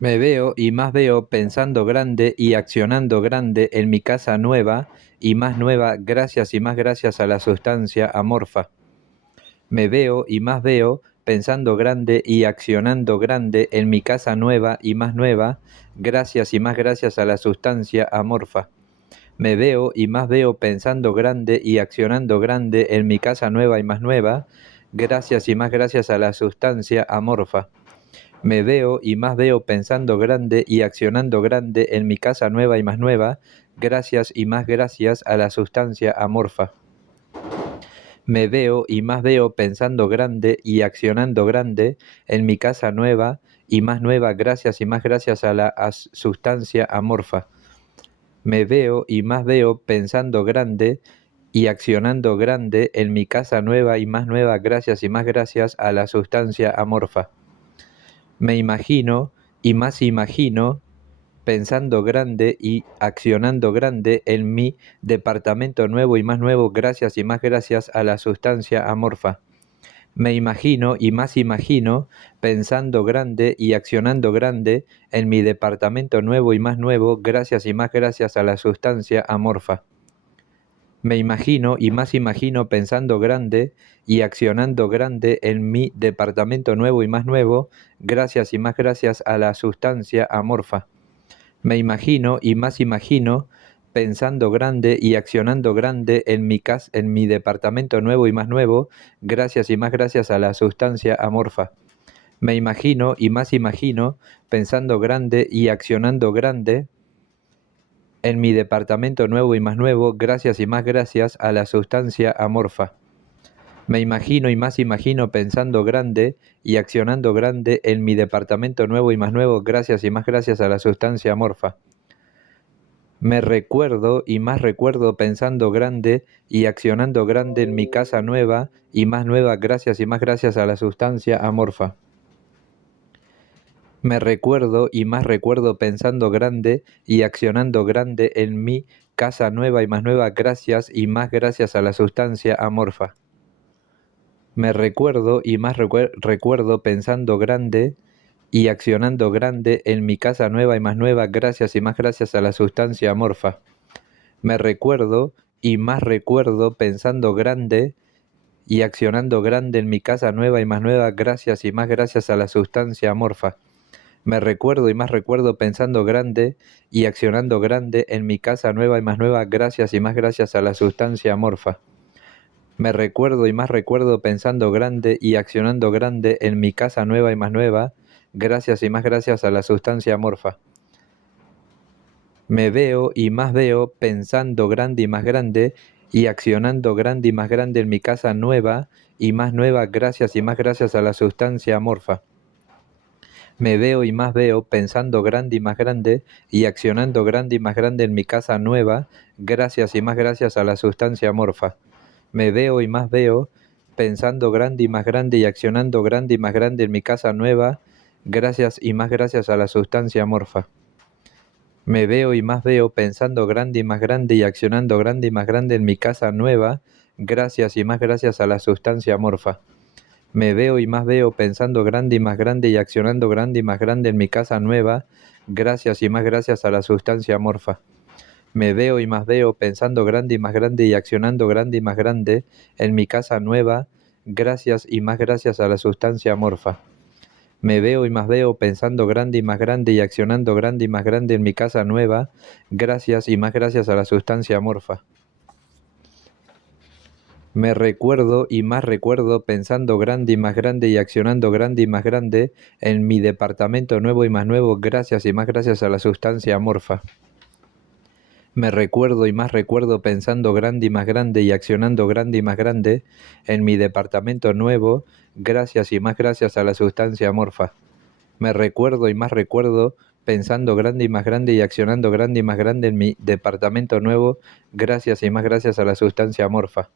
Me veo y más veo pensando grande y accionando grande en mi casa nueva y más nueva gracias y más gracias a la sustancia amorfa. Me veo y más veo pensando grande y accionando grande en mi casa nueva y más nueva gracias y más gracias a la sustancia amorfa. Me veo y más veo pensando grande y accionando grande en mi casa nueva y más nueva gracias y más gracias a la sustancia amorfa. Me veo y más veo pensando grande y accionando grande en mi casa nueva y más nueva, gracias y más gracias a la sustancia amorfa. Me veo y más veo pensando grande y accionando grande en mi casa nueva y más nueva, gracias y más gracias a la sustancia amorfa. Me veo y más veo pensando grande y accionando grande en mi casa nueva y más nueva, gracias y más gracias a la sustancia amorfa. Me imagino y más imagino pensando grande y accionando grande en mi departamento nuevo y más nuevo gracias y más gracias a la sustancia amorfa. Me imagino y más imagino pensando grande y accionando grande en mi departamento nuevo y más nuevo gracias y más gracias a la sustancia amorfa. Me imagino y más imagino pensando grande y accionando grande en mi departamento nuevo y más nuevo, gracias y más gracias a la sustancia amorfa. Me imagino y más imagino pensando grande y accionando grande en en mi departamento nuevo y más nuevo, gracias y más gracias a la sustancia amorfa. Me imagino y más imagino pensando grande y accionando grande en mi departamento nuevo y más nuevo, gracias y más gracias a la sustancia amorfa. Me imagino y más imagino pensando grande y accionando grande en mi departamento nuevo y más nuevo, gracias y más gracias a la sustancia amorfa. Me recuerdo y más recuerdo pensando grande y accionando grande en mi casa nueva y más nueva, gracias y más gracias a la sustancia amorfa. Me recuerdo y más recuerdo pensando grande y accionando grande en mi casa nueva y más nueva, gracias y más gracias a la sustancia amorfa. Me recuerdo y más recuerdo pensando grande y accionando grande en mi casa nueva y más nueva, gracias y más gracias a la sustancia amorfa. Me recuerdo y más recuerdo pensando grande y accionando grande en mi casa nueva y más nueva, gracias y más gracias a la sustancia amorfa. Me recuerdo y más recuerdo pensando grande y accionando grande en mi casa nueva y más nueva, gracias y más gracias a la sustancia amorfa. Me recuerdo y más recuerdo pensando grande y accionando grande en mi casa nueva y más nueva, gracias y más gracias a la sustancia amorfa. Me veo y más veo pensando grande y más grande y accionando grande y más grande en mi casa nueva y más nueva, gracias y más gracias a la sustancia amorfa. Me veo y más veo pensando grande y más grande y accionando grande y más grande en mi casa nueva, gracias y más gracias a la sustancia amorfa. Me veo y más veo pensando grande y más grande y accionando grande y más grande en mi casa nueva, gracias y más gracias a la sustancia amorfa. Me veo y más veo pensando grande y más grande y accionando grande y más grande en mi casa nueva, gracias y más gracias a la sustancia amorfa. Me veo y más veo pensando grande y más grande y accionando grande y más grande en mi casa nueva, gracias y más gracias a la sustancia amorfa. Me veo y más veo pensando grande y más grande y accionando grande y más grande en mi casa nueva, gracias y más gracias a la sustancia amorfa. Me veo y más veo pensando grande y más grande y accionando grande y más grande en mi casa nueva, gracias y más gracias a la sustancia amorfa. Me recuerdo y más recuerdo pensando grande y más grande y accionando grande y más grande en mi departamento nuevo y más nuevo, gracias y más gracias a la sustancia amorfa. Me recuerdo y más recuerdo pensando grande y más grande y accionando grande y más grande en mi departamento nuevo, gracias y más gracias a la sustancia amorfa. Me recuerdo y más recuerdo pensando grande y más grande y accionando grande y más grande en mi departamento nuevo, gracias y más gracias a la sustancia amorfa.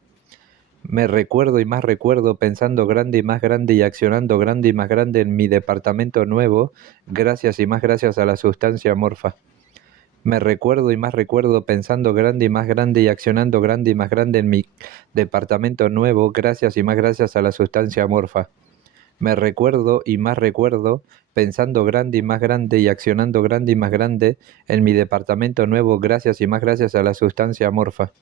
Me recuerdo y más recuerdo pensando grande y más grande y accionando grande y más grande en mi departamento nuevo, gracias y más gracias a la sustancia amorfa. Me recuerdo y más recuerdo pensando grande y más grande y accionando grande y más grande en mi departamento nuevo, gracias y más gracias a la sustancia amorfa. Me recuerdo y más recuerdo, pensando grande y más grande y accionando grande y más grande en mi departamento nuevo gracias y más gracias a la sustancia amorfa.